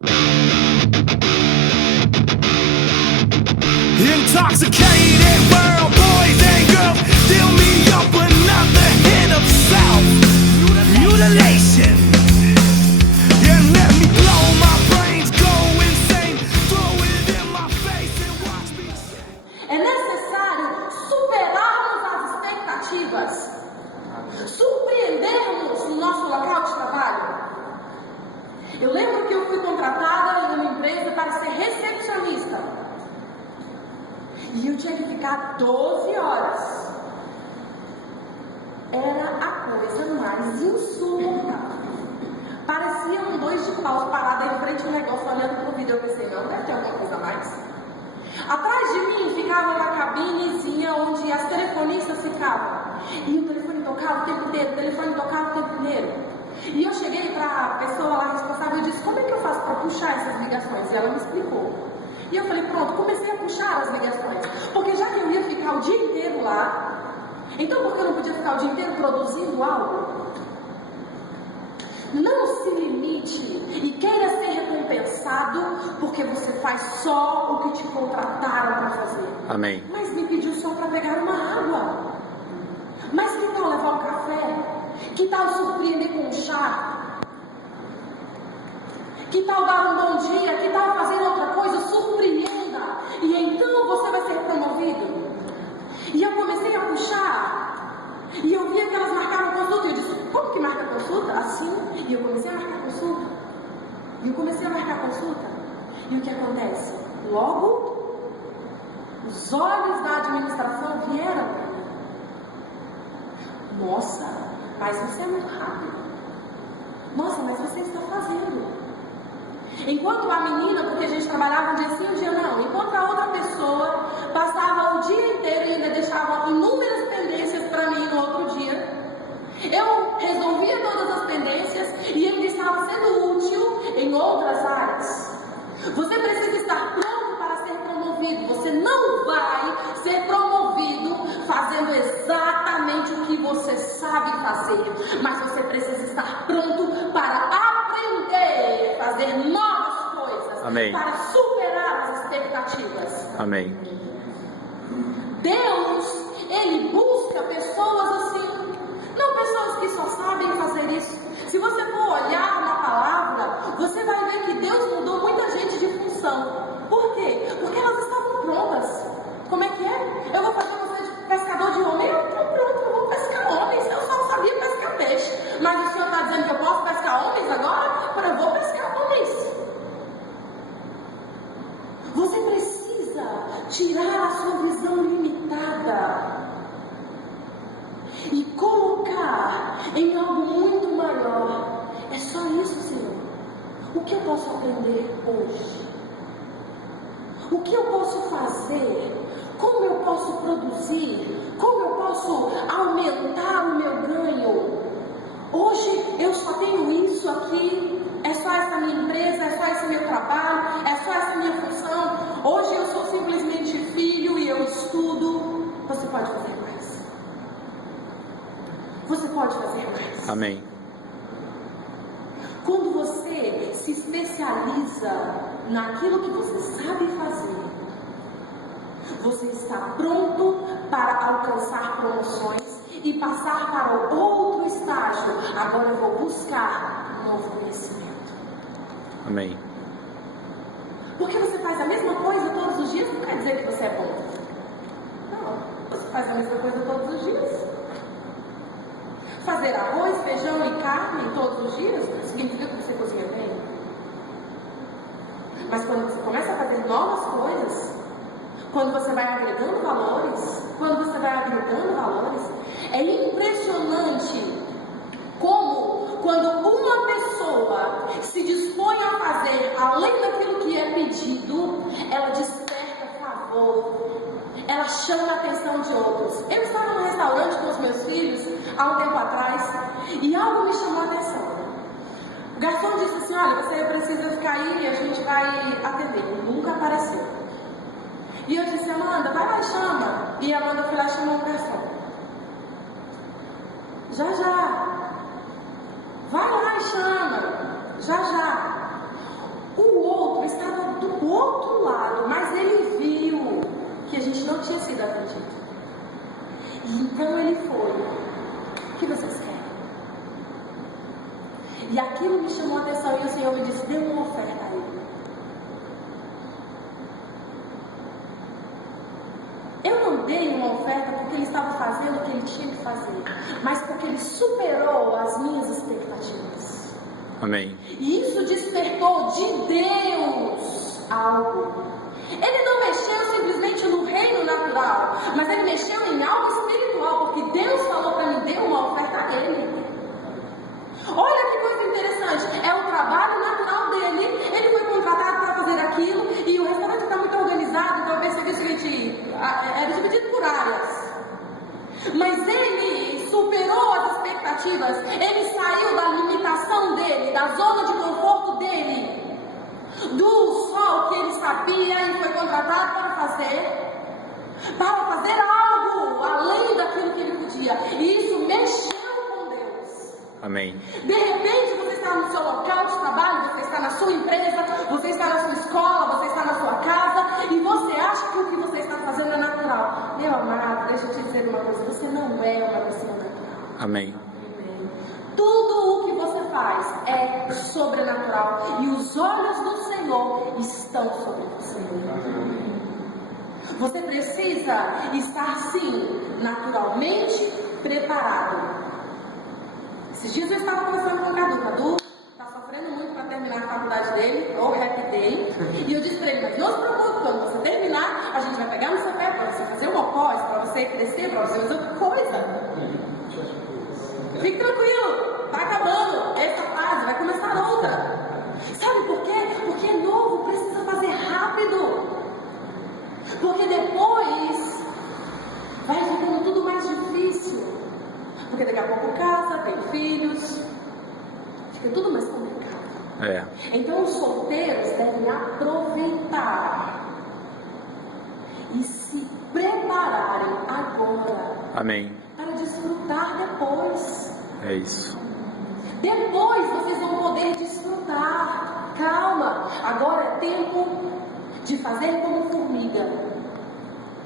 Intoxicated world, boys and girls, fill me up another hit of self-mutilation. And let me blow my brains, go insane, throw it in my face and watch me. É necessário superarmos as expectativas, surpreendermos no nosso local de trabalho. Eu lembro que eu fui contratada em uma empresa para ser recepcionista. E eu tinha que ficar 12 horas. Era a coisa mais insuportável. Pareciam dois de pau parados em frente ao negócio, olhando para o vídeo. Eu pensei, não, deve ter alguma coisa a mais. Atrás de mim ficava uma cabinezinha onde as telefonistas ficavam. E o telefone tocava o tempo inteiro, o telefone tocava o tempo inteiro. E eu cheguei para a pessoa lá responsável e disse, como é que eu faço para puxar essas ligações? E ela me explicou. E eu falei, pronto, comecei a puxar as ligações. Porque já que eu ia ficar o dia inteiro lá, então por que eu não podia ficar o dia inteiro produzindo algo? Não se limite e queira ser recompensado porque você faz só o que te contrataram para fazer. Amém. Mas me pediu só para pegar uma água. Mas que tal levar um café? Que tal surpreender com um chá? Que tal dar um bom dia? Que tal fazer outra coisa? Surpreenda. E então você vai ser promovido. E eu comecei a puxar. E eu via que elas marcavam consulta. E eu disse, como que marca consulta? Assim. E eu comecei a marcar consulta. E eu comecei a marcar consulta. E o que acontece? Logo, os olhos da administração vieram. Nossa, mas você é muito rápido. Nossa, mas você está fazendo. Enquanto a menina, porque a gente trabalhava um dia sim, um dia não, enquanto a outra pessoa passava o dia inteiro e ainda deixava inúmeras pendências para mim no outro dia, eu resolvia todas as pendências e ainda estava sendo útil em outras áreas. Você precisa estar pronto para ser promovido. Você não vai ser promovido fazendo exatamente o que você sabe fazer, mas você precisa estar pronto para aprender, fazer novas coisas. Amém. Para superar as expectativas. Amém. Deus, Ele busca pessoas assim, não pessoas que só sabem fazer isso. Se você for olhar na palavra, você vai ver que Deus mudou muita gente de função. Por quê? Porque elas estavam prontas. Como é que é? Eu vou fazer você de pescador de homem? Eu estou pronto, eu vou pescar homens. Eu só sabia pescar peixe. Mas o Senhor está dizendo que eu posso pescar homens agora? Eu vou pescar homens. Você precisa tirar a sua visão limitada e colocar em algo muito maior. É só isso, Senhor. O que eu posso aprender hoje? O que eu posso fazer? Como eu posso produzir? Como eu posso aumentar o meu ganho? Hoje eu só tenho isso aqui. É só essa minha empresa, é só esse meu trabalho, é só essa minha função. Hoje eu sou simplesmente filho e eu estudo. Você pode fazer mais. Você pode fazer mais. Amém. Quando você se especializa naquilo que você sabe fazer, você está pronto para alcançar promoções e passar para o outro estágio. Agora eu vou buscar novo conhecimento. Amém. Porque você faz a mesma coisa todos os dias, não quer dizer que você é bom. Não, você faz a mesma coisa todos os dias. Fazer arroz, feijão e carne todos os dias significa que você cozinha bem. Mas quando você começa a fazer novas coisas, quando você vai agregando valores, é impressionante como quando uma pessoa se dispõe a fazer além daquilo que é pedido, ela desperta favor, ela chama a atenção de outros. Eu estava no restaurante com os meus filhos há um tempo atrás e algo me chamou a atenção. O garçom disse assim, olha, você precisa ficar aí e a gente vai atender. Nunca apareceu. E eu disse, Amanda, vai lá e chama. E a Amanda foi lá e chamou o garçom. Já. Vai lá e chama. Já. O que estava fazendo o que ele tinha que fazer, mas porque ele superou as minhas expectativas. Amém. E isso despertou de Deus algo. Ele não mexeu simplesmente no reino natural, mas ele mexeu em algo espiritual, porque Deus falou para mim, deu uma oferta a ele. Olha que coisa interessante, é o trabalho natural dele, ele foi contratado para fazer aquilo, e o restaurante está muito organizado, então eu percebi o seguinte, era dividido por áreas. Mas ele superou as expectativas, ele saiu da limitação dele, da zona de conforto dele, do sol que ele sabia e foi contratado para fazer algo além daquilo que ele podia. E isso mexeu com Deus. Amém. De repente você está no seu local de trabalho, você está na sua empresa, você está na sua escola, você está na sua casa e você acha que o que você está fazendo é natural. Meu amado, deixa eu te dizer uma coisa, você não é uma pessoa natural. Amém. Tudo o que você faz é sobrenatural e os olhos do Senhor estão sobre você. Você precisa estar, sim, naturalmente preparado. Esses dias eu estava conversando com o Cadu. Cadu está sofrendo muito para terminar a faculdade dele, ou Happy Day. E eu disse para ele, mas não se preocupe, quando você terminar, a gente vai pegar no seu pé para você fazer uma pós, para você crescer, para você fazer outra coisa. Fique tranquilo, está acabando essa fase, vai começar outra. Sabe por quê? Porque é novo, precisa fazer rápido. Porque depois vai ficando tudo mais difícil. Porque daqui a pouco casa, tem filhos, fica tudo mais complicado. Então os solteiros devem aproveitar e se prepararem agora. Amém. Para desfrutar depois. É isso. Depois vocês vão poder desfrutar. Calma, agora é tempo de fazer como formiga,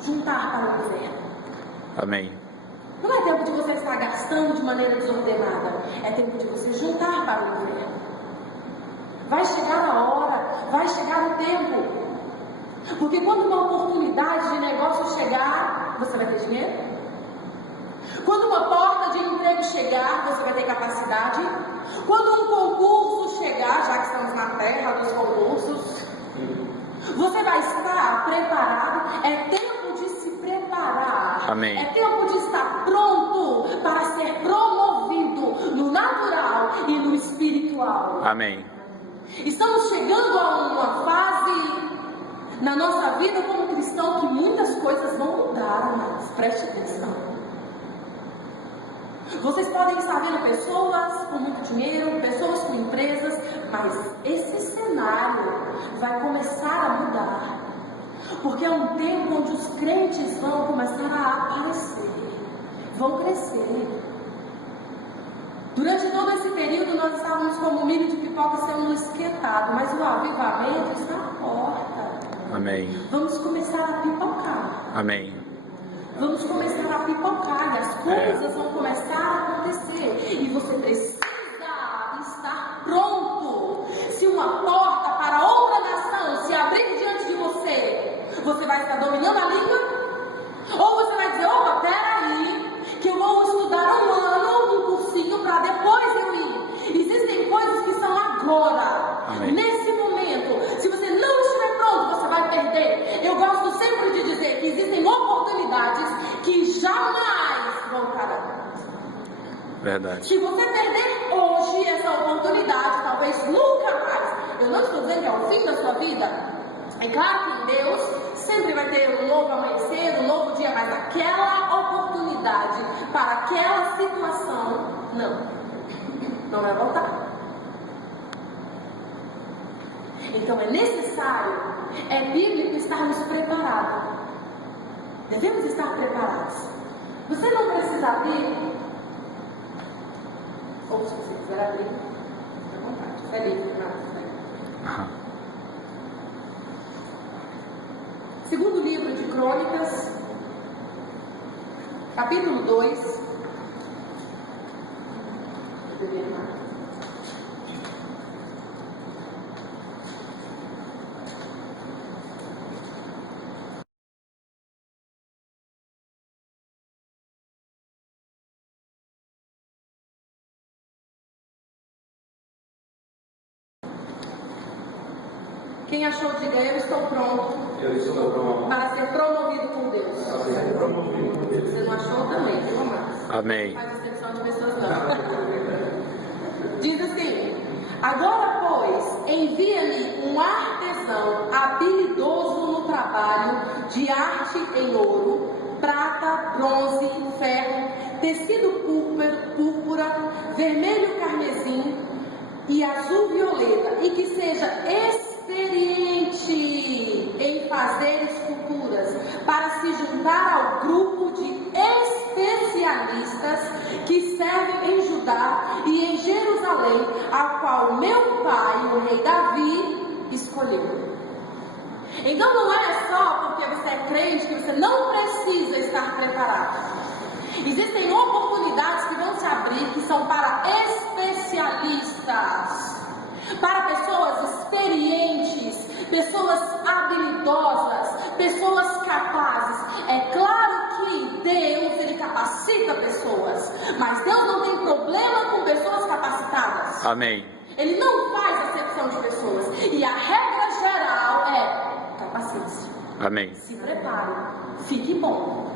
juntar para o governo. Amém. Não é tempo de você estar gastando de maneira desordenada. É tempo de você juntar para o governo. Vai chegar a hora, vai chegar o tempo. Porque quando uma oportunidade de negócio chegar, você vai ter dinheiro? Quando uma porta de emprego chegar, você vai ter capacidade? Quando um concurso chegar, já que estamos na terra dos concursos, você vai estar preparado? É tempo de se preparar. Amém. É tempo de estar pronto para ser promovido no natural e no espiritual. Amém. Estamos chegando a uma fase na nossa vida como cristão que muitas coisas vão mudar, mas preste atenção. Vocês podem estar vendo pessoas com muito dinheiro, pessoas com empresas, mas esse cenário vai começar a mudar. Porque é um tempo onde os crentes vão começar a aparecer, vão crescer. Durante todo esse período nós estávamos como um milho de pipoca sendo esquentado, mas o avivamento está à porta. Amém. Vamos começar a pipocar. Amém. Vamos começar a pipocar e as coisas vão começar a acontecer. E você precisa estar pronto. Se uma porta para outra nação se abrir diante de você, você vai estar dominando a língua? Ou você vai dizer, opa, peraí, que eu vou estudar um ano, um cursinho, para depois eu ir. Existem coisas que são agora. Amém. Nesse momento. Se você não estiver pronto, você vai perder. Eu gosto sempre de dizer que existem oportunidades que jamais voltarão. Verdade. Se você perder hoje essa oportunidade, talvez nunca mais. Eu não estou dizendo que é o fim da sua vida. É claro que em Deus sempre vai ter um novo amanhecer, um novo dia, mas aquela oportunidade para aquela situação, não vai voltar. Então é necessário, é bíblico estarmos preparados. Devemos estar preparados. Você não precisa abrir, ou se você quiser abrir, fique à vontade. Você é livre, não? Segundo livro de Crônicas, capítulo 2. Quem achou, diga: eu estou pronto para ser promovido por Deus. Se você não achou, também, viu, amados? Amém. Não faz exceção de pessoas, não. Diz assim: agora, pois, envia-me um artesão habilidoso no trabalho de arte em ouro, prata, bronze, ferro, tecido púrpura, vermelho carmesim e azul violeta, e que seja experiente em fazer esculturas, para se juntar ao grupo de especialistas que servem em Judá e em Jerusalém, a qual meu pai, o rei Davi, escolheu. Então não é só porque você é crente que você não precisa estar preparado. Existem oportunidades que vão se abrir que são para especialistas, para pessoas experientes, pessoas habilidosas, pessoas capazes. É claro que Deus, Ele capacita pessoas, mas Deus não tem problema com pessoas capacitadas. Amém. Ele não faz acepção de pessoas. E a regra geral é: capacite-se. Amém. Se prepare. Fique bom.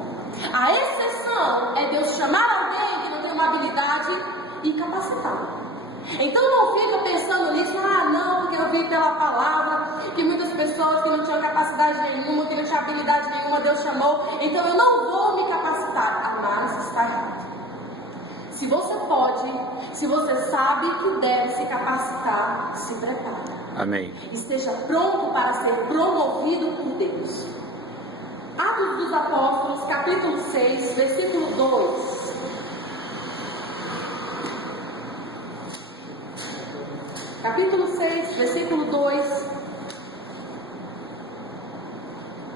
A exceção é Deus chamar alguém que não tem uma habilidade e capacitá-lo. Então não fica pensando nisso: não, porque eu vi pela palavra que muitas pessoas que não tinham capacidade nenhuma, que não tinham habilidade nenhuma, Deus chamou, então eu não vou me capacitar. Amados, está errado. Se você pode, se você sabe que deve se capacitar, se prepare. Amém. Esteja pronto para ser promovido por Deus. Atos dos Apóstolos, capítulo 6, versículo 2. Capítulo 6, versículo 2.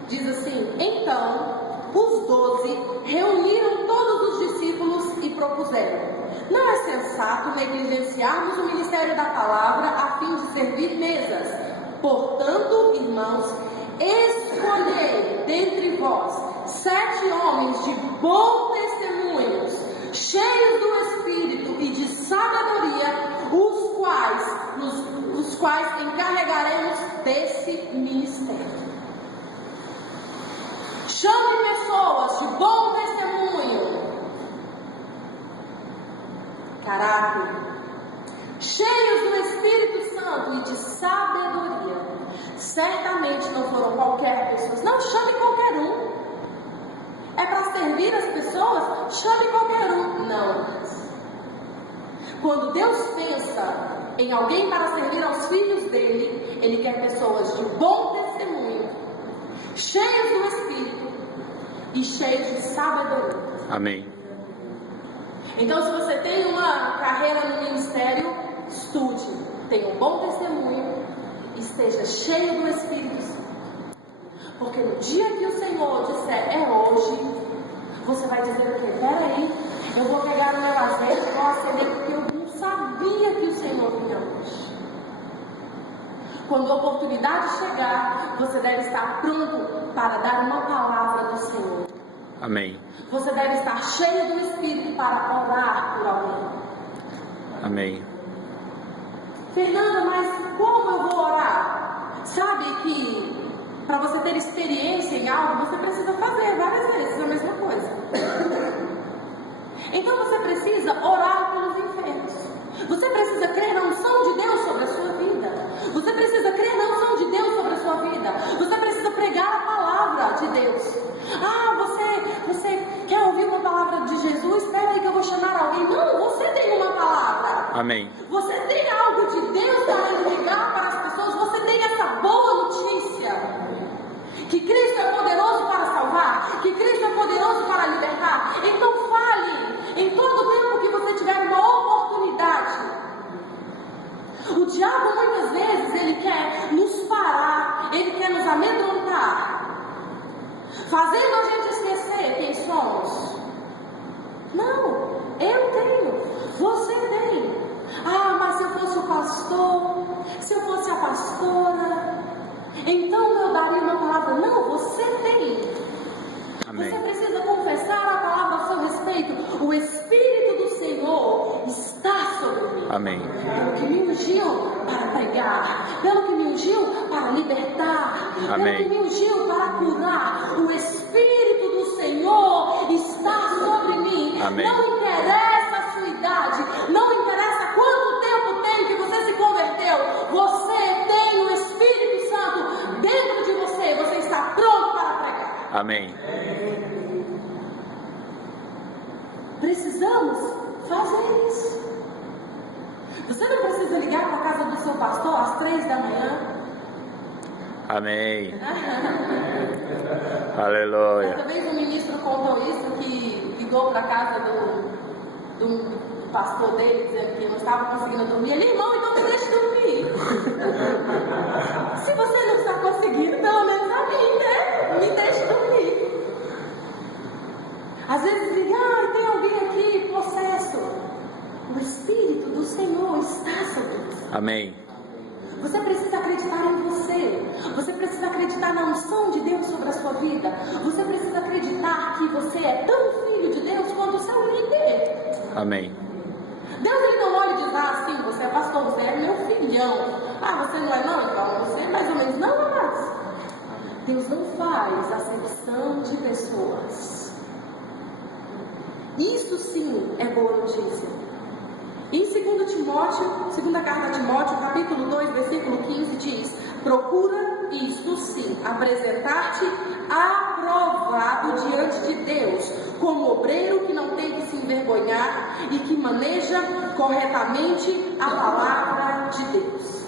Diz assim: então os 12 reuniram todos os discípulos e propuseram: não é sensato negligenciarmos o ministério da palavra a fim de servir mesas. Portanto, irmãos, escolhei dentre vós 7 homens de bom testemunhos, cheios do Espírito e de sabedoria, os quais encarregaremos desse ministério. Chame pessoas de bom testemunho, caráter, cheios do Espírito Santo e de sabedoria. Certamente não foram qualquer pessoa. Não chame qualquer um. É para servir as pessoas? Chame qualquer um. Não. Quando Deus pensa em alguém para servir aos filhos dele, Ele quer pessoas de bom testemunho, cheios do Espírito e cheios de sabedoria. Amém. Então, se você tem uma carreira no ministério, estude, tenha um bom testemunho, esteja cheio do Espírito Santo. Porque no dia que o Senhor disser é hoje, você vai dizer o quê? Peraí, eu vou pegar o meu azeite e vou acender, porque eu não sabia que o Senhor vinha hoje. Quando a oportunidade chegar, você deve estar pronto para dar uma palavra do Senhor. Amém. Você deve estar cheio do Espírito para orar por alguém. Amém. Fernanda, mas como eu vou orar? Sabe que para você ter experiência em algo, você precisa fazer várias vezes a mesma coisa. Então você precisa orar pelos enfermos. Você precisa crer na unção de Deus sobre a sua vida. Você precisa crer na unção de Deus sobre a sua vida. Você precisa pregar a palavra de Deus. Você quer ouvir uma palavra de Jesus? Espera aí que eu vou chamar alguém. Não, você tem uma palavra. Amém. Você tem algo de Deus para ligar para as pessoas. Você tem essa boa notícia. Que Cristo é poderoso para salvar. Que Cristo é poderoso para libertar. Então fale em todo tempo que você tiver uma oportunidade. O diabo muitas vezes ele quer nos parar. Ele quer nos amedrontar, fazendo a gente esquecer quem somos. Não, eu tenho, você tem. Mas se eu fosse o pastor, se eu fosse a pastora, então eu daria uma palavra. Não, você tem. Amém. Você precisa confessar a palavra a seu respeito. O Espírito do Senhor está sobre mim. Amém. Pelo que me ungiu para pregar, pelo que me ungiu para libertar. Amém. Ele me ungiu para curar. O Espírito do Senhor está sobre mim. Amém. Não interessa a sua idade, não interessa quanto tempo tem que você se converteu. Você tem o Espírito Santo dentro de você. Você está pronto para pregar. Amém. Precisamos fazer isso. Você não precisa ligar para a casa do seu pastor às 3 da manhã. Amém. Aleluia. Certa vez um ministro contou isso, que ligou para a casa do pastor dele, dizendo que não estava conseguindo dormir. Ele, irmão, então me deixe dormir. Se você não está conseguindo, pelo menos a mim, né? Me deixe dormir. Às vezes diga, tem alguém aqui possesso. O Espírito do Senhor está sobre você. Amém. Você precisa acreditar em você. Você precisa acreditar na unção de Deus sobre a sua vida. Você precisa acreditar que você é tão filho de Deus quanto o seu líder. Amém. Deus ele não olha e diz, assim, você é pastor, você é meu filhão. Você não é não? Então você é mais ou menos. Não, mas Deus não faz acepção de pessoas. Isso sim é boa notícia. Em 2 Timóteo, segunda carta a Timóteo, capítulo 2, versículo 15, diz: procura isto sim, apresentar-te aprovado diante de Deus, como obreiro que não tem que se envergonhar e que maneja corretamente a palavra de Deus.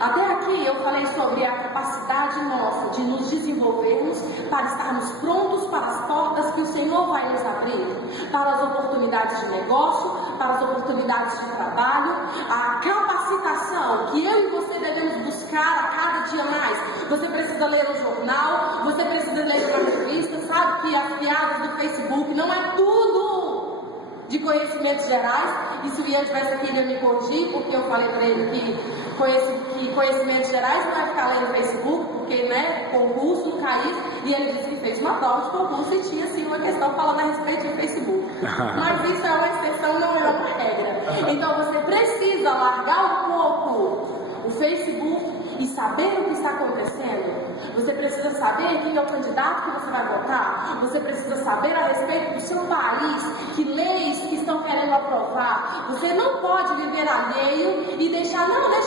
Até aqui eu falei sobre a capacidade nossa de nos desenvolvermos para estarmos prontos para as portas que o Senhor vai nos abrir, para as oportunidades de negócio, para as oportunidades de trabalho, a capacitação que eu e você devemos buscar a cada dia mais. Você precisa ler um jornal, você precisa ler uma revista, sabe que as piadas do Facebook não é tudo de conhecimentos gerais. E se o Ian tivesse aqui, ele ia me corrigir, porque eu falei para ele que conhecimentos gerais não é ficar lendo Facebook, porque, né, concurso no CAIS, e ele disse que fez uma prova de concurso e tinha, assim, uma questão falando a respeito de Facebook. Mas isso é uma exceção, não é uma regra. Então você precisa largar um pouco o Facebook e saber o que está acontecendo. Você precisa saber quem é o candidato que você vai votar. Você precisa saber a respeito do seu país, que leis que estão querendo aprovar. Você não pode viver alheio e deixa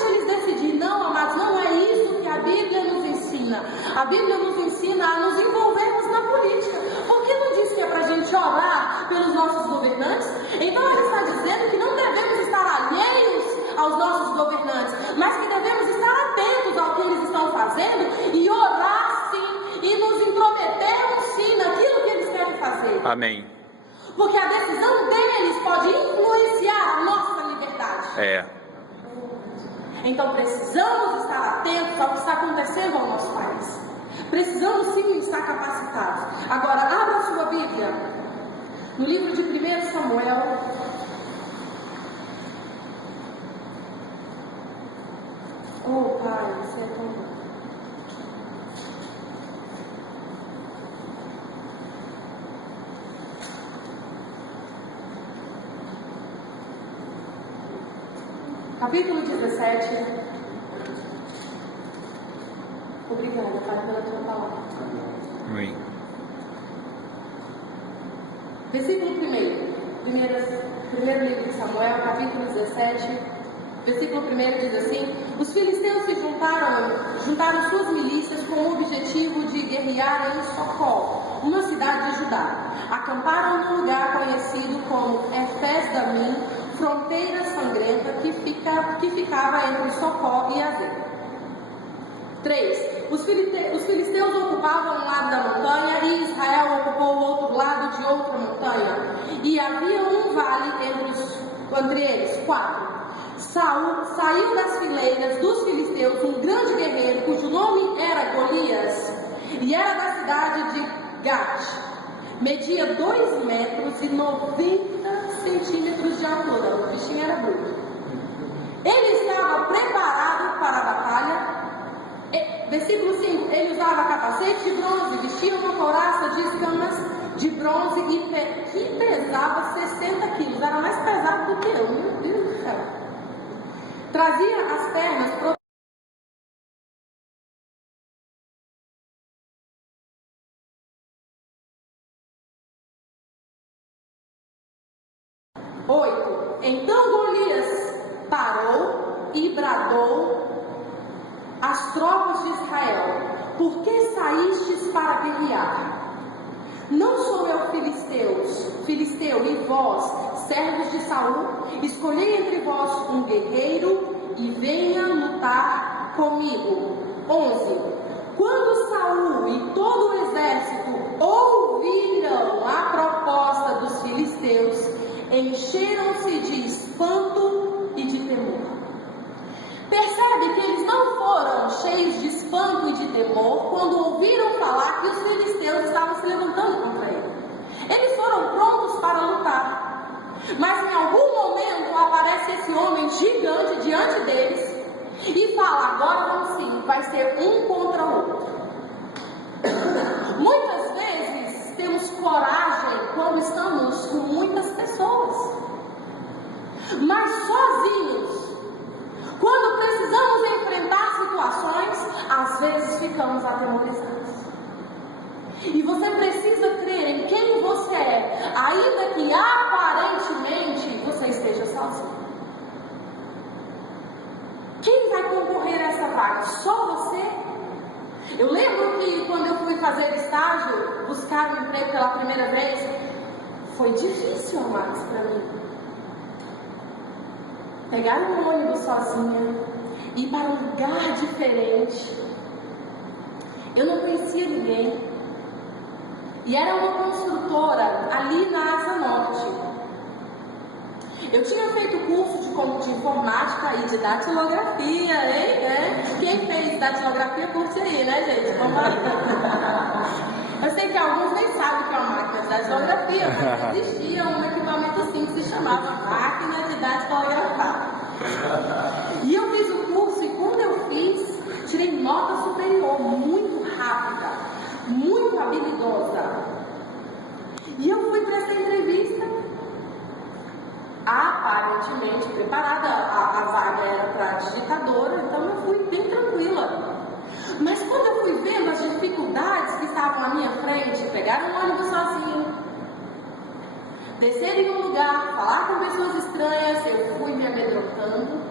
eles decidir. Não, amados, não é isso que a Bíblia nos ensina. A Bíblia nos ensina a nos envolvermos na política. Por que não diz que é para a gente orar pelos nossos governantes? Então ele está dizendo que não devemos estar alheios aos nossos governantes, mas que devemos estar atentos ao que eles estão fazendo e orar sim, e nos intrometermos sim naquilo que eles querem fazer. Amém. Porque a decisão deles pode influenciar a nossa liberdade. Então precisamos estar atentos ao que está acontecendo ao nosso país. Precisamos sim estar capacitados. Agora, abra sua Bíblia no livro de 1 Samuel. Oh, Pai, você é tão bom. Capítulo 17. Obrigada, Pai, pela tua palavra. Amém. Versículo 1. Primeiro livro de Samuel, capítulo 17. Versículo 1 diz assim: os filisteus se juntaram suas milícias com o objetivo de guerrear em Socó, uma cidade de Judá. Acamparam num lugar conhecido como Efes-Damim, fronteira sangrenta que ficava entre Socó e Azer. 3. Os filisteus ocupavam um lado da montanha e Israel ocupou o outro lado de outra montanha. E havia um vale entre eles. 4. Saul saiu das fileiras dos filisteus um grande guerreiro cujo nome era Golias e era da cidade de Gat. Media 2 metros e 90 centímetros de altura. O bichinho era bruto. Ele estava preparado para a batalha. Versículo 5. Ele usava capacete de bronze, vestia uma couraça de escamas de bronze e que pesava 60 quilos. Era mais pesado do que eu, meu Deus do céu. Trazia as pernas 8. Então Golias parou e bradou às tropas de Israel: por que saístes para guerrear? Não sou eu filisteu, e vós, servos de Saul? Escolhei entre vós um guerreiro e venha lutar comigo. 11. Quando Saul e todo o exército ouviram a proposta dos filisteus, encheram-se de espanto e de temor. Percebe que eles não foram cheios de espanto e de temor quando ouviram falar que os filisteus estavam se levantando contra ele. Eles foram prontos para lutar. Mas em algum momento aparece esse homem gigante diante deles e fala: agora vamos sim, vai ser um contra o outro. Muitas vezes temos coragem quando estamos com muitas pessoas, mas sozinhos, quando precisamos enfrentar situações, às vezes ficamos atemorizados. E você precisa crer em quem você é, ainda que aparentemente você esteja sozinho. Quem vai concorrer a essa vaga? Só você? Eu lembro que quando eu fui fazer estágio, buscar um emprego pela primeira vez, foi difícil, Marcos, para mim. Pegar um ônibus sozinha, ir para um lugar diferente. Eu não conhecia ninguém. E era uma construtora ali na Asa Norte. Eu tinha feito curso de informática e de datilografia, hein? Quem fez datilografia curte aí, né, gente? Vamos lá. Eu sei que alguns nem sabem o que é uma máquina de datilografia, mas existia um equipamento assim que se chamava máquina de datilografar. E eu fiz o curso, e quando eu fiz, tirei nota superior, muito rápida, muito habilidosa. E eu fui para essa entrevista, aparentemente preparada. A vaga era para digitadora, então eu fui bem tranquila. Mas quando eu fui vendo as dificuldades que estavam à minha frente, pegar um ônibus sozinho, descer em um lugar, falar com pessoas estranhas, eu fui me amedrontando,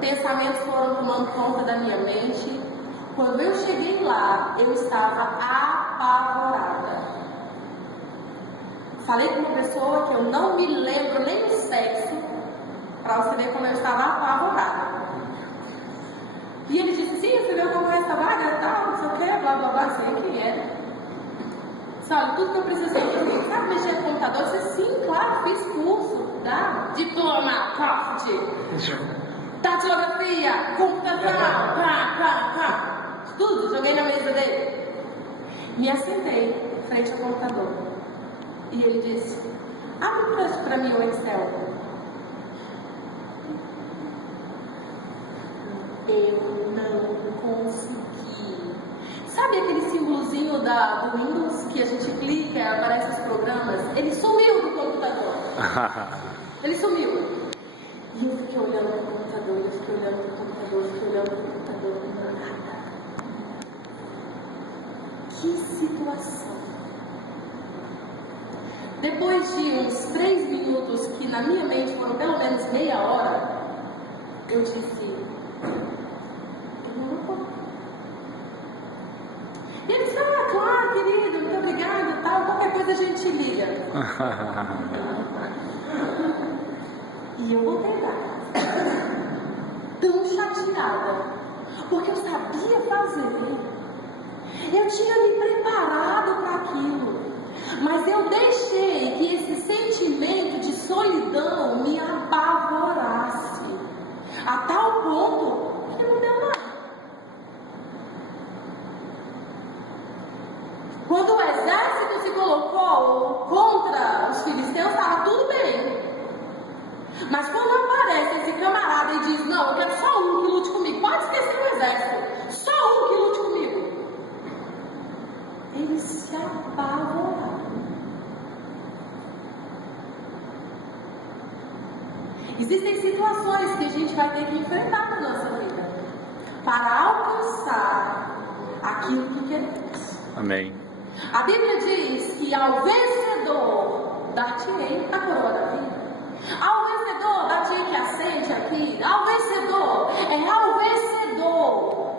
pensamentos foram tomando conta da minha mente. Quando eu cheguei lá, eu estava apavorada. Falei com uma pessoa que eu não me lembro nem o sexo, para você ver como eu estava apavorada. E ele disse: sim, você veio concorrer essa vaga e tal, não sei o que, blá blá blá, sei quem é. Olha, tudo que eu preciso saber, sabe mexer no computador? Eu disse: sim, claro, fiz curso, tá? Diploma, Profit, datilografia, computação, tudo, joguei na mesa dele. Me assentei frente ao computador. E ele disse: abre para mim o Excel. Eu não consegui. Sabe aquele símbolozinho do Windows que a gente clica e aparece os programas? Ele sumiu do computador. Ele sumiu. E eu fiquei olhando para o computador, nada. Que situação. Depois de uns 3 minutos, que na minha mente foram pelo menos meia hora, eu disse: eu não vou. E ele disse: ah, claro, querido, muito obrigada, tal, qualquer coisa a gente liga. E eu voltei lá, tão chateada, porque eu sabia fazer. Eu tinha me preparado para aquilo, mas eu deixei que esse sentimento de solidão me apavorasse, a tal ponto que não deu nada. Quando o exército se colocou contra os filisteus, estava tudo bem. Mas quando aparece esse camarada e diz: não, eu quero só um que lute comigo, pode esquecer o exército, só um que lute comigo, eles se apavoraram. Existem situações que a gente vai ter que enfrentar na nossa vida para alcançar aquilo que queremos. Amém. A Bíblia diz que ao vencedor vencedor, dar-te-ei a coroa da vida. Ao vencedor, dar-te-ei que assente aqui. Ao vencedor, ao vencedor.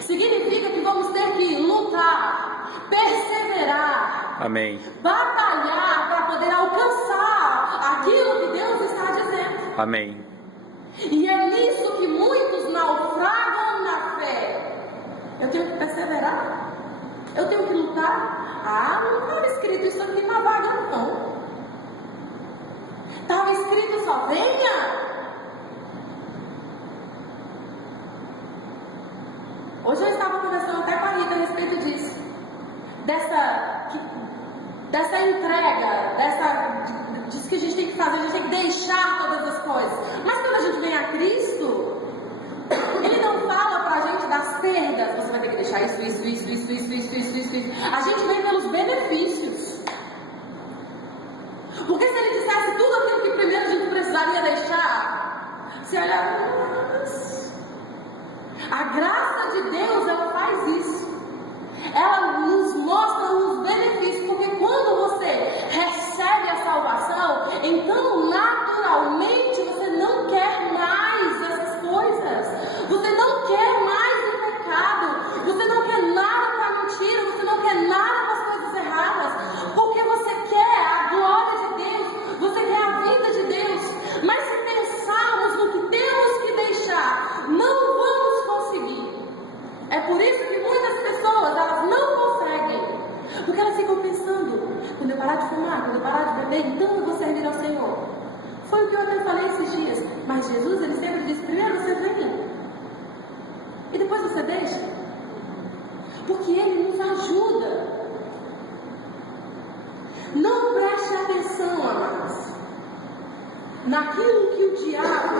Significa que vamos ter que lutar, perseverar, Amém. batalhar para poder alcançar aquilo que Deus está dizendo. Amém. E é nisso que muitos naufragam na fé. Eu tenho que perseverar, eu tenho que lutar. Não estava escrito isso aqui na vaga, não. Estava escrito só, venha. Hoje eu estava conversando até com a Rita a respeito disso. Dessa entrega, disso que a gente tem que fazer, a gente tem que deixar todas as coisas. Mas quando a gente vem a Cristo, Ele não fala pra gente das perdas. Você vai ter que deixar isso. A gente vem pelos benefícios. Porque se Ele dissesse tudo aquilo que primeiro a gente precisaria deixar, você olha, a graça de Deus, ela faz isso. Ela nos mostra os benefícios, porque quando você recebe a salvação, então naturalmente você não quer mais essas coisas. Você não quer mais o pecado. Você não quer nada com a mentira. Você não quer nada com as coisas erradas. Porque você quer a glória de Deus. Você quer a vida de Deus. Mas se pensarmos no que temos que deixar, não vamos conseguir. É por isso que muitas pessoas, elas não conseguem. Porque elas ficam pensando, quando eu parar de fumar, quando eu parar de beber, então eu vou servir ao Senhor. Foi o que eu até falei esses dias. Mas Jesus, Ele sempre disse, primeiro você venha. E depois você deixa. Porque Ele nos ajuda. Não preste atenção, amados, naquilo que o diabo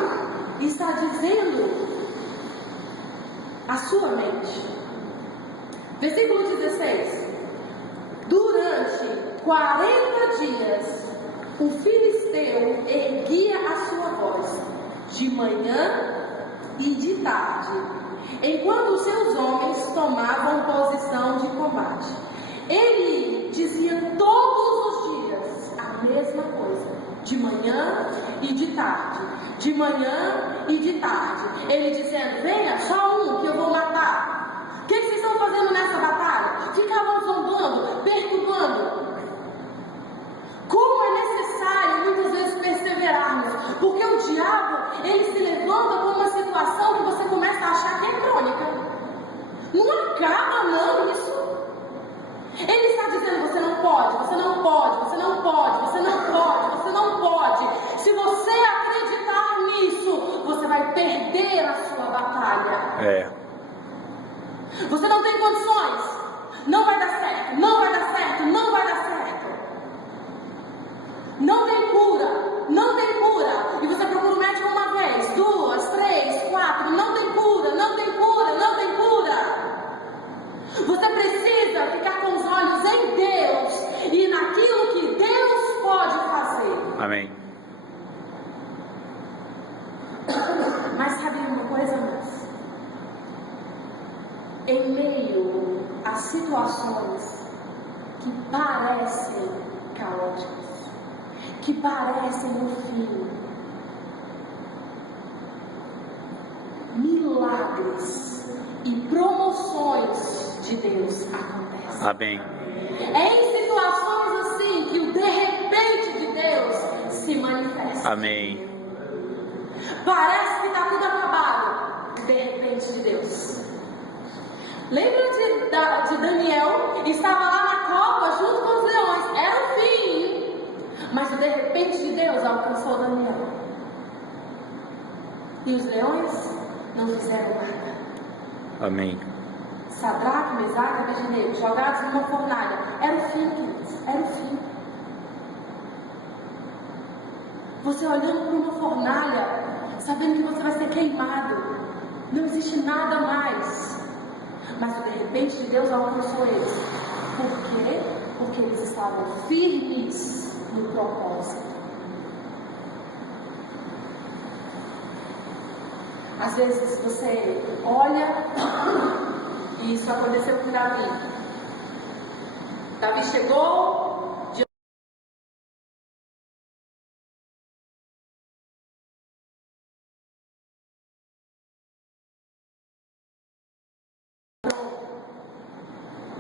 está dizendo a sua mente. Versículo 16. Durante 40 dias, o filisteu erguia a sua voz, de manhã e de tarde, enquanto os seus homens tomavam posição de combate. Ele dizia todos os dias a mesma coisa, de manhã e de tarde, de manhã e de tarde. Ele dizendo, venha, só um que eu vou matar. O que vocês estão fazendo nessa batalha? Ficavam zombando, perturbando. Como é necessário muitas vezes perseverarmos, porque o diabo, ele se levanta com uma situação que você começa a achar que é crônica. Não acaba não isso. Ele está dizendo, você não pode, você não pode, você não pode, você não pode, você não pode. Se você acreditar nisso, você vai perder a sua batalha. Você não tem condições. Não vai dar certo, não vai dar certo, não vai dar certo. Não tem cura, não tem cura. E você procura o médico uma vez, 2, 3, 4, não tem cura, não tem cura, não tem cura. Você precisa ficar com os olhos em Deus e naquilo que Deus pode fazer. Amém. Mas sabe uma coisa mais? Em meio a situações que parecem caóticas, que parecem no fim, milagres e promoções de Deus acontecem. Amém. É em situações assim que o de repente de Deus se manifesta. Amém. Parece que está tudo acabado, de repente de Deus. Lembra de Daniel? Estava lá na cova junto com os leões. Era o fim. Mas o de repente de Deus alcançou Daniel. E os leões não fizeram nada. Amém. Sadraque, Mesaque e Abednego, jogados numa fornalha. Era o fim, queridos. Era o fim. Você olhando para uma fornalha, sabendo que você vai ser queimado. Não existe nada mais. Mas o de repente de Deus alcançou eles. Por quê? Porque eles estavam firmes no propósito. Às vezes você olha, e isso aconteceu com Davi. Davi chegou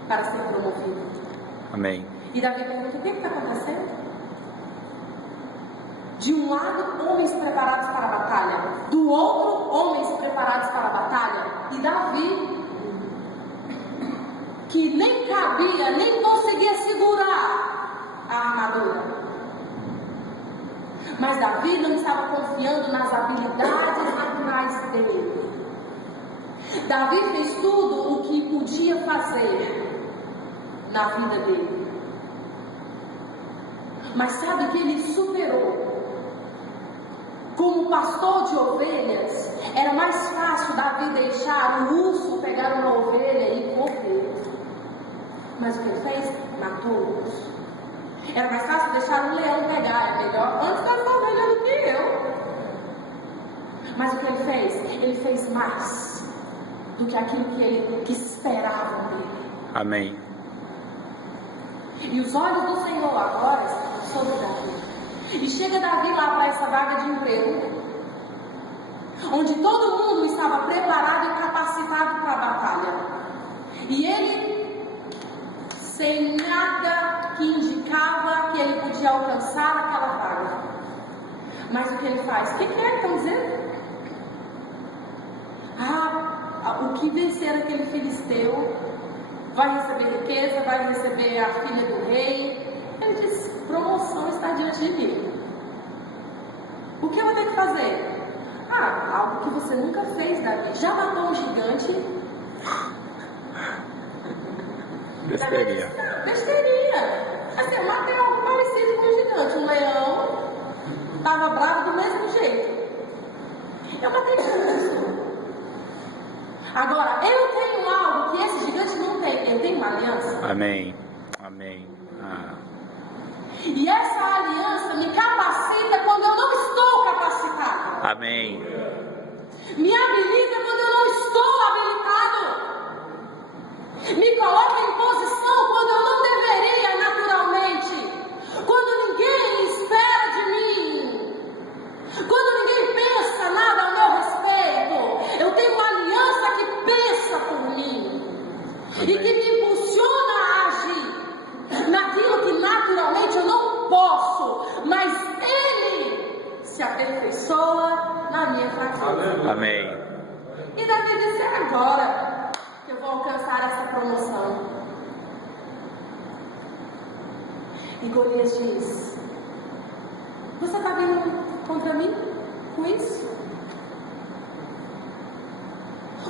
para ser promovido. Amém. E Davi pergunta: o que está acontecendo? De um lado, homens preparados para a batalha, do outro, homens preparados para a batalha. E Davi, que nem cabia, nem conseguia segurar a armadura. Mas Davi não estava confiando nas habilidades naturais dele. Davi fez tudo o que podia fazer na vida dele. Mas sabe que ele superou. Como pastor de ovelhas, era mais fácil Davi deixar o urso pegar uma ovelha e correr. Mas o que ele fez? Matou o urso. Era mais fácil deixar o leão pegar, é melhor antes da ovelha do que eu. Mas o que ele fez? Ele fez mais do que aquilo que esperava dele. Amém. E os olhos do Senhor agora estão sobre Davi. E chega Davi lá para essa vaga de emprego, onde todo mundo estava preparado e capacitado para a batalha. E ele, sem nada que indicava que ele podia alcançar aquela vaga. Mas o que ele faz? O que é que estão dizendo? O que vencer aquele filisteu vai receber riqueza, vai receber a filha do rei. Ele diz: promoção está diante de mim. O que eu vou ter que fazer? Algo que você nunca fez, Davi. Já matou um gigante? Besteirinha. Besteirinha. Assim, eu matei algo parecido com um gigante. Um leão estava bravo do mesmo jeito. Eu matei isso. Agora, eu tenho algo que esse gigante não tem. Eu tenho uma aliança. Amém. Amém. E essa aliança me capacita quando eu não estou capacitado. Amém. Me habilita quando eu não estou habilitado. Me coloca em posição quando eu não deveria naturalmente. Quando ninguém espera de mim. Quando ninguém pensa nada ao meu respeito. Eu tenho uma aliança que pensa por mim. Amém. E que me impulsiona a agir naquilo que naturalmente eu não posso, mas Ele se aperfeiçoa na minha fraqueza. Amém. E Davi disse: é agora que eu vou alcançar essa promoção. E Golias diz: você está vindo contra mim com isso?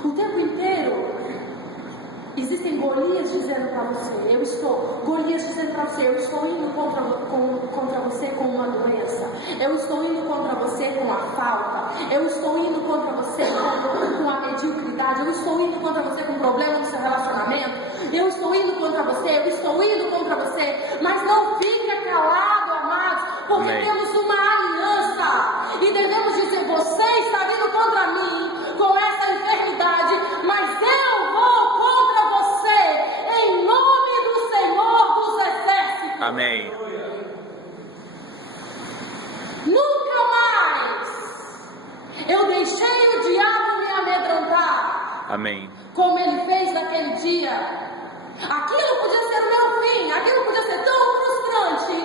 O tempo inteiro existem Golias dizendo para você: Golias dizendo para você: eu estou indo contra você com uma doença, eu estou indo contra você com a falta, eu estou indo contra você com a mediocridade, eu estou indo contra você com problema no seu relacionamento, eu estou indo contra você, mas não fique calado, amados, porque Amém. temos uma aliança e devemos dizer: você está vindo contra mim com essa enfermidade, mas eu vou contra você em nome do Senhor dos Exércitos. Amém. Nunca mais eu deixei o diabo me amedrontar. Amém. Como ele fez naquele dia. Aquilo podia ser o meu fim, aquilo podia ser tão frustrante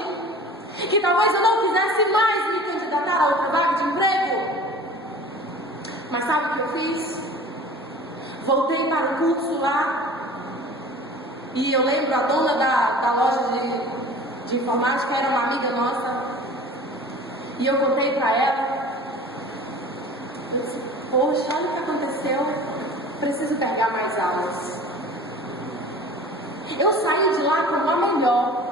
que talvez eu não quisesse mais me candidatar a outra vaga de emprego. Mas sabe o que eu fiz? Voltei para o curso lá e eu lembro a dona da loja de informática era uma amiga nossa e eu contei para ela. Eu disse: poxa, olha o que aconteceu, preciso pegar mais aulas. Eu saí de lá como a melhor,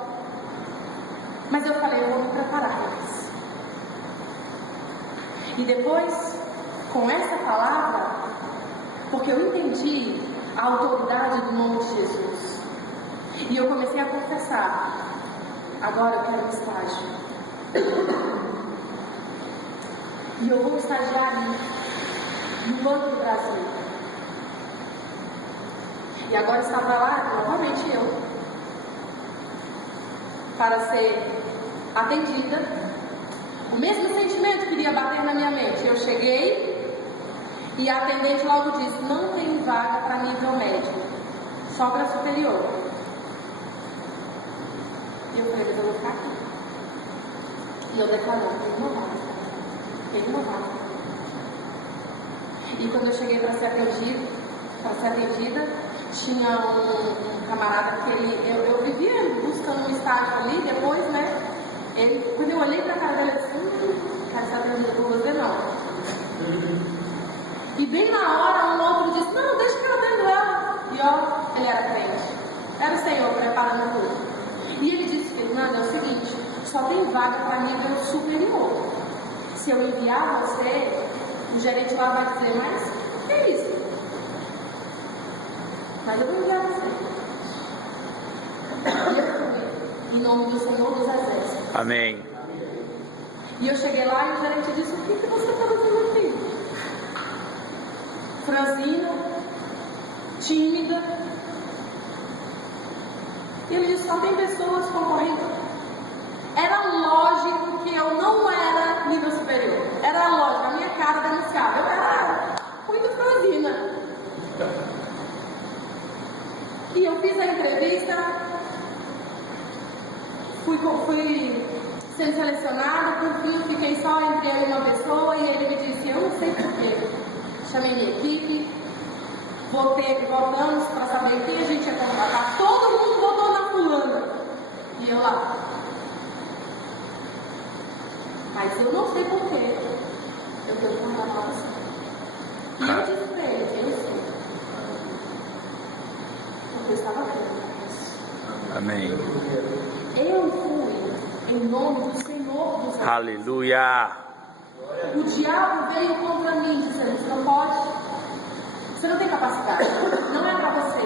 mas eu falei: eu vou me preparar mais. E depois, com essa palavra, porque eu entendi a autoridade do nome de Jesus, e eu comecei a confessar: agora eu quero um estágio, e eu vou estagiar ali, no Banco do Brasil. E agora estava lá, novamente eu, para ser atendida. O mesmo sentimento queria bater na minha mente. Eu cheguei e a atendente logo disse: não tem vaga para nível médio, só para superior. E eu falei, mas eu vou ficar aqui. E eu declarei, tem que renovar. E quando eu cheguei para ser atendida, tinha um camarada que eu vivia buscando um estágio ali, depois, né? Quando eu olhei para a cara dele, eu disse, cara, está atendendo por você não. E bem na hora, um outro disse, não, deixa que eu atendo ela. E ó, ele era crente. Era o Senhor preparando tudo. E ele disse, Fernanda, é o seguinte, só tem vaga para nível superior. Se eu enviar você, o gerente lá vai dizer, mas o que é isso? Mas eu vou enviar você. E eu fui, em nome do Senhor dos Exércitos. Amém. E eu cheguei lá e o gerente disse, o que você está fazendo aqui? Franzina, tímida. E ele disse, só tem pessoas concorrendo. Era lógico que eu não era nível superior. Era lógico, a minha cara denunciava. Eu era muito franzina. E eu fiz a entrevista, fui sendo selecionada, por fim fiquei só entre eu e uma pessoa e ele me disse, eu não sei porquê. Chamei minha equipe, voltamos para saber quem a gente ia contratar. Todo mundo votou na fulana. E eu lá. Mas eu não sei porquê. Eu tenho que contar para você. E eu disse para ele, eu sei. Porque eu estava vendo. Amém. Eu fui em nome do Senhor dos Exércitos. Aleluia. O diabo veio contra mim, dizendo, você não pode, você não tem capacidade, não é para você.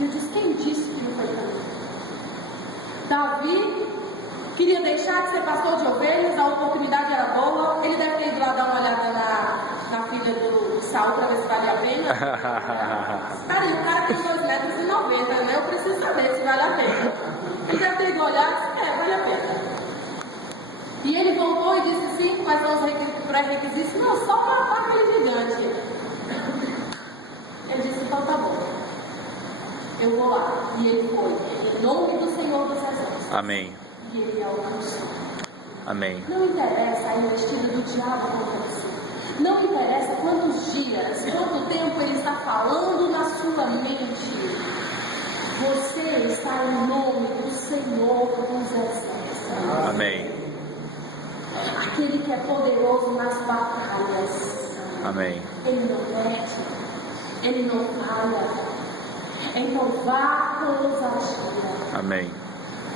E eu disse, quem disse que não foi para mim? Davi queria deixar de ser pastor de ovelhas, a oportunidade era boa, ele deve ter ido lá dar uma olhada na filha do Saul para ver se vale a pena. Cara, o cara tem 2,90 metros, né? Eu preciso saber se vale a pena. Ele deve ter ido olhar e disse, vale a pena. E ele voltou e disse, sim, quais são os pré-requisitos? Não, só para matar aquele gigante. Ele disse, então tá bom. Eu vou lá. E ele foi. Em nome do Senhor dos Exércitos. Amém. E ele alcançou. Amém. Não interessa a investida do diabo contra você. Não interessa quantos dias, quanto tempo ele está falando na sua mente. Você está em nome do Senhor dos Exércitos. Amém. Aquele que é poderoso nas batalhas. Amém. Ele não perde. Ele não falha. Então vá com ousadia. Amém.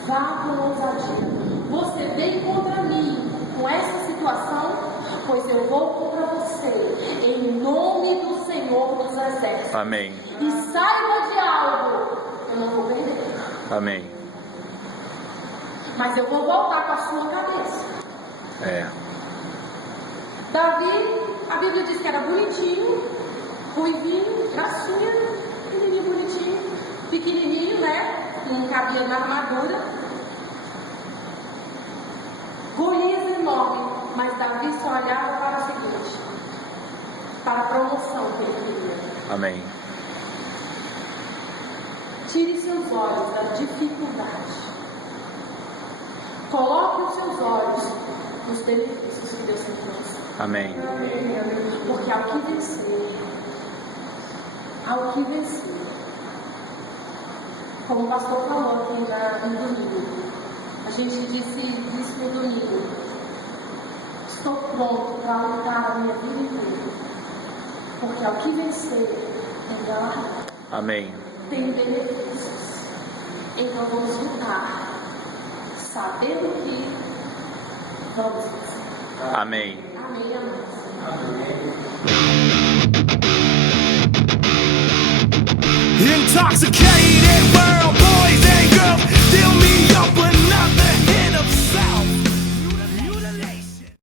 Vá com ousadia. Você vem contra mim com essa situação, pois eu vou contra você. Em nome do Senhor dos Exércitos. Amém. E saiba de algo. Eu não vou perder. Amém. Mas eu vou voltar com a sua cabeça. Davi, a Bíblia diz que era bonitinho, ruivinho, gracinha, pequenininho, bonitinho, pequenininho, né? Não cabia na armadura. Golias enorme, mas Davi só olhava para o seguinte, para a promoção que ele queria. Amém. Tire seus olhos da dificuldade. Coloque os seus olhos nos benefícios que Deus tem para você. Amém. Porque ao que vencer, como o pastor falou aqui no domingo, a gente disse no domingo, estou pronto para lutar a minha vida inteira. Porque ao que vencer, tem galardão. Amém. Tem benefícios. Então vamos lutar, sabendo que vamos vencer. Amém. Amém, amados. Intoxicated world